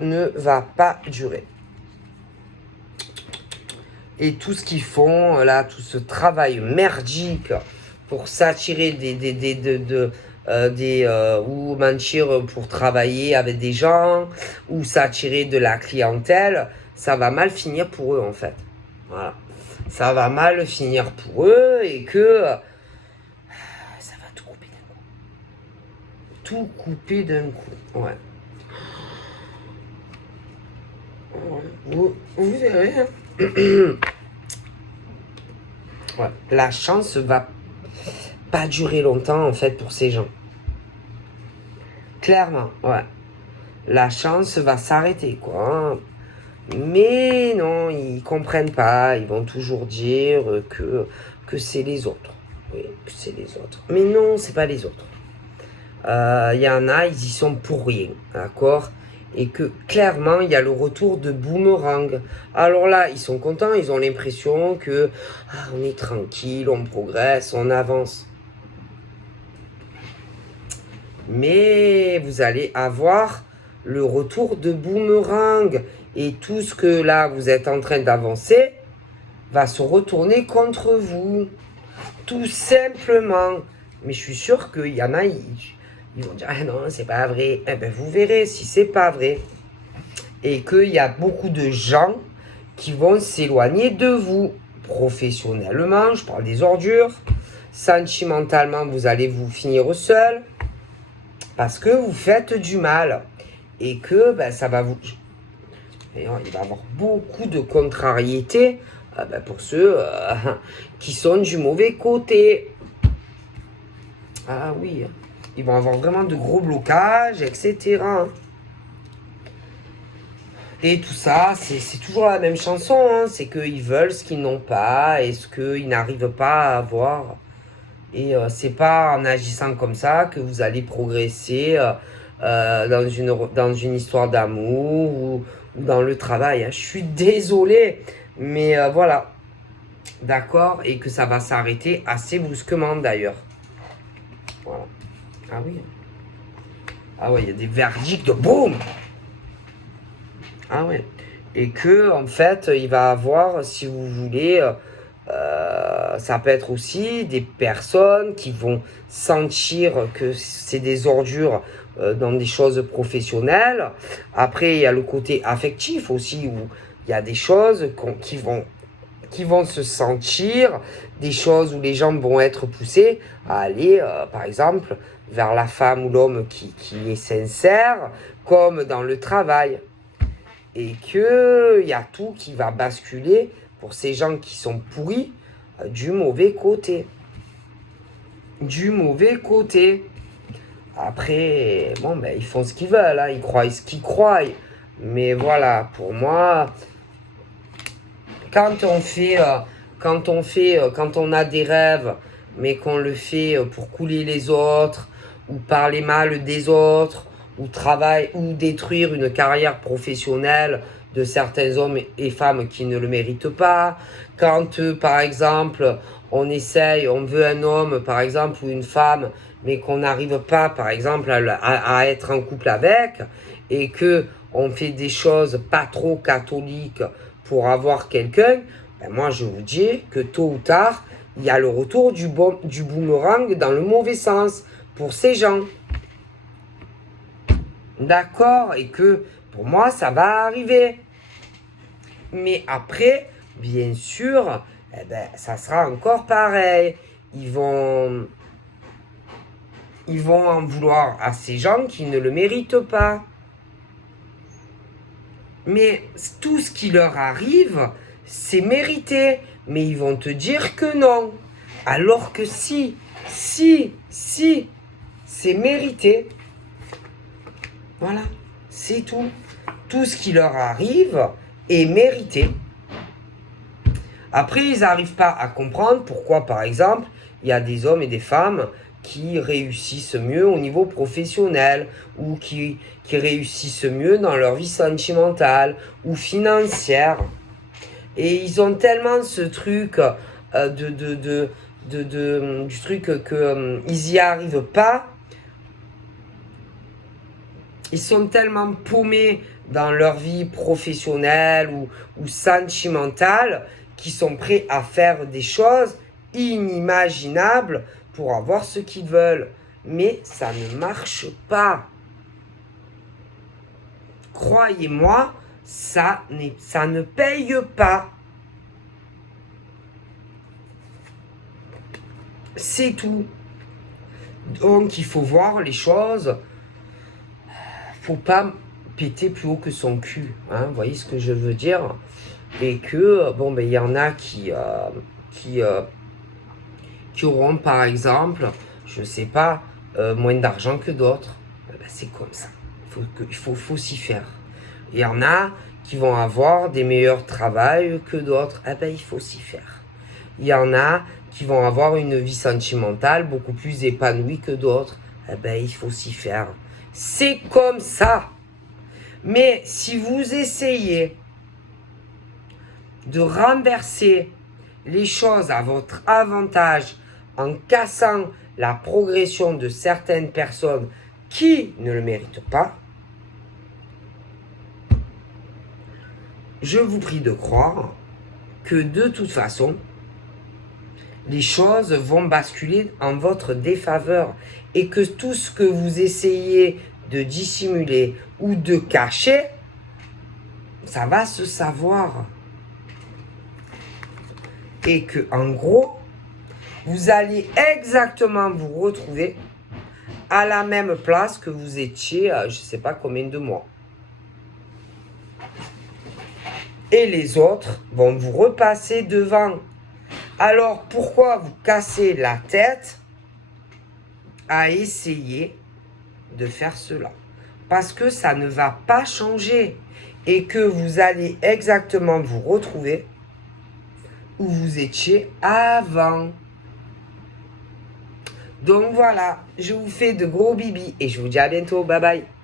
ne va pas durer. Et tout ce qu'ils font, là, tout ce travail merdique pour s'attirer ou mentir pour travailler avec des gens, ou s'attirer de la clientèle, ça va mal finir pour eux, en fait. Voilà. Ça va mal finir pour eux et que ça va tout couper d'un coup. Tout couper d'un coup, ouais. Vous verrez. Ouais. La chance va pas durer longtemps en fait pour ces gens. Clairement, ouais. La chance va s'arrêter quoi. Hein. Mais non, ils comprennent pas. Ils vont toujours dire que c'est les autres. Oui, que c'est les autres. Mais non, c'est pas les autres. Il y en a, ils y sont pour rien, d'accord? Et que clairement, il y a le retour de boomerang. Alors là, ils sont contents, ils ont l'impression que on est tranquille, on progresse, on avance. Mais vous allez avoir le retour de boomerang. Et tout ce que là, vous êtes en train d'avancer va se retourner contre vous. Tout simplement. Mais je suis sûr qu'il y en a, ils vont dire, ah non, c'est pas vrai. Eh ben, vous verrez si c'est pas vrai. Et qu'il y a beaucoup de gens qui vont s'éloigner de vous. Professionnellement, je parle des ordures. Sentimentalement, vous allez vous finir seul. Parce que vous faites du mal. Et que ben, ça va vous... Il va y avoir beaucoup de contrariétés pour ceux qui sont du mauvais côté. Ah oui, ils vont avoir vraiment de gros blocages, etc. Et tout ça, c'est toujours la même chanson. Hein. C'est qu'ils veulent ce qu'ils n'ont pas et ce qu'ils n'arrivent pas à avoir. Et c'est pas en agissant comme ça que vous allez progresser dans une histoire d'amour ou dans le travail. Hein. Je suis désolé, mais voilà. D'accord? Et que ça va s'arrêter assez brusquement d'ailleurs. Voilà. Ah oui. Ah ouais, il y a des verdicts de boum! Ah ouais. Et que, en fait, il va avoir, si vous voulez, ça peut être aussi des personnes qui vont sentir que c'est des ordures dans des choses professionnelles. Après, il y a le côté affectif aussi, où il y a des choses qui vont se sentir, des choses où les gens vont être poussés à aller, par exemple, vers la femme ou l'homme qui est sincère, comme dans le travail. Et qu'il y a tout qui va basculer pour ces gens qui sont pourris du mauvais côté. Du mauvais côté. Après, bon, ben, ils font ce qu'ils veulent, hein, ils croient ce qu'ils croient. Mais voilà, pour moi, quand on a des rêves, mais qu'on le fait pour couler les autres, ou parler mal des autres, ou détruire une carrière professionnelle de certains hommes et femmes qui ne le méritent pas. Quand, par exemple, on veut un homme, par exemple, ou une femme, mais qu'on n'arrive pas, par exemple, à être en couple avec, et que on fait des choses pas trop catholiques pour avoir quelqu'un, ben moi je vous dis que tôt ou tard, il y a le retour du boomerang dans le mauvais sens pour ces gens. D'accord? Et que pour moi, ça va arriver. Mais après, bien sûr, eh ben, ça sera encore pareil. Ils vont en vouloir à ces gens qui ne le méritent pas. Mais tout ce qui leur arrive, c'est mérité. Mais ils vont te dire que non. Alors que si, c'est mérité. Voilà, c'est tout. Tout ce qui leur arrive est mérité. Après, ils n'arrivent pas à comprendre pourquoi, par exemple, il y a des hommes et des femmes qui réussissent mieux au niveau professionnel ou qui réussissent mieux dans leur vie sentimentale ou financière. Et ils ont tellement ce truc du truc que ils y arrivent pas. Ils sont tellement paumés dans leur vie professionnelle ou sentimentale qu'ils sont prêts à faire des choses inimaginables pour avoir ce qu'ils veulent. Mais ça ne marche pas. Croyez-moi, ça ne paye pas. C'est tout. Donc il faut voir les choses. Faut pas péter plus haut que son cul. Hein, vous voyez ce que je veux dire? Et que, bon, ben, il y en a qui auront, par exemple, je sais pas, moins d'argent que d'autres. Ben, c'est comme ça. Il faut s'y faire. Il y en a qui vont avoir des meilleurs travails que d'autres. Eh ben, il faut s'y faire. Il y en a qui vont avoir une vie sentimentale beaucoup plus épanouie que d'autres. Eh ben, il faut s'y faire. C'est comme ça. Mais si vous essayez de renverser les choses à votre avantage en cassant la progression de certaines personnes qui ne le méritent pas, je vous prie de croire que de toute façon, les choses vont basculer en votre défaveur et que tout ce que vous essayez de dissimuler ou de cacher, ça va se savoir. Et que, en gros, vous allez exactement vous retrouver à la même place que vous étiez, je ne sais pas combien de mois. Et les autres vont vous repasser devant. Alors, pourquoi vous cassez la tête à essayer de faire cela? Parce que ça ne va pas changer et que vous allez exactement vous retrouver où vous étiez avant. Donc voilà, je vous fais de gros bibis et je vous dis à bientôt. Bye bye.